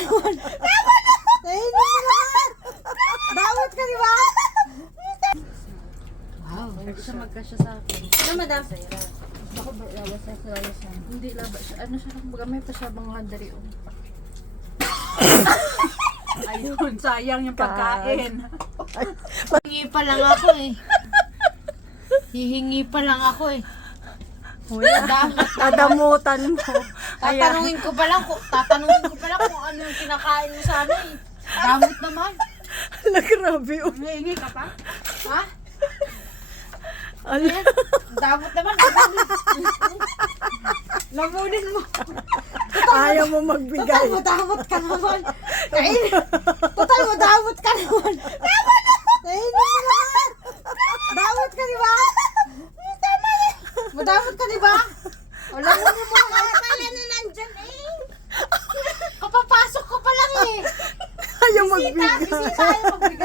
naman. Kainin mo lahat. Damot ka, di ba? Wow. Hindi siya magkasya sa akin. Ano, madam? Baka ba labas sa labas yan? Hindi labas siya. Ano siya? Baga may pa siya bang laundry oh. Ayun, sayang yung pagkain. Hihingi pa lang ako eh. Hihingi pa lang ako eh. Damot. Tadamutan mo. Tatanungin ko pa lang kung ano yung kinakain mo sa ano eh. Damot naman. Ala, grabe. Oh. Hihingi ka pa? Ha? Ala. Damot naman. Lamunin mo. Ayaw mo magbigay. Damot ka naman. Total mo, damot ka naman. Kainin mo lahat. Damot ka, di ba? Madamot ka, di ba? Wala mo mo. Kala na nandyan eh. Kapapasok ko pa lang eh. Ayaw magbigay. Bisita, ayaw magbigay.